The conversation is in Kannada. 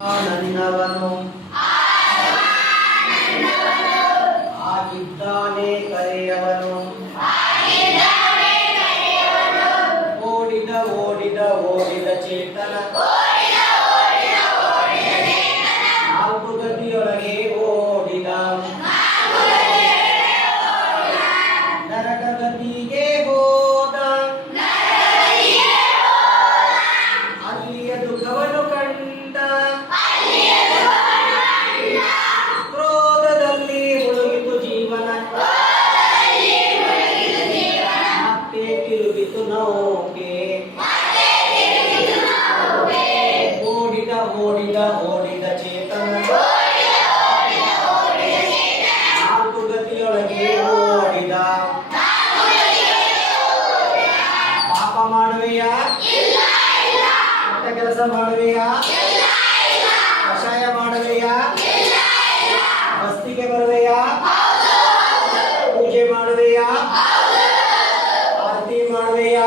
ಆನಂದವನು ಆಗಿದ್ದಾನೆ ಕರೆಯವನು ಓಡಿದ ಓಡಿದ ಓಡಿದ ಚೇತನ ನಾಲ್ಕು ಗತಿಯೊಳಗೆ ಓಡಿದ ನರಕ ಗತಿಗೆ ಹೋದ ಅಲ್ಲಿಯ ದುಃಖವನ್ನು ಕಂಡ ಕ್ರೋಧದಲ್ಲಿ ಮುಳುಗಿತು ಜೀವನ ಮತ್ತೆ ತಿರುಗಿತು ನೌಕೆ ಓಡಿದ ಓಡಿದ ಓಡಿದ ಚೇತನ ನಾಲ್ಕು ಗತಿಯೊಳಗೆ ಓಡಿದ ಪಾಪ ಮಾಡುವೆಯಾ ಕೆಟ್ಟ ಕೆಲಸ ಮಾಡುವೆಯಾ ಕಷಾಯ ಮಾಡುವೆಯಾ ಬಸ್ತಿಗೆ ಬರುವೆಯಾ ಪೂಜೆ ಮಾಡುವೆಯಾ ಆರತಿ ಮಾಡುವೆಯಾ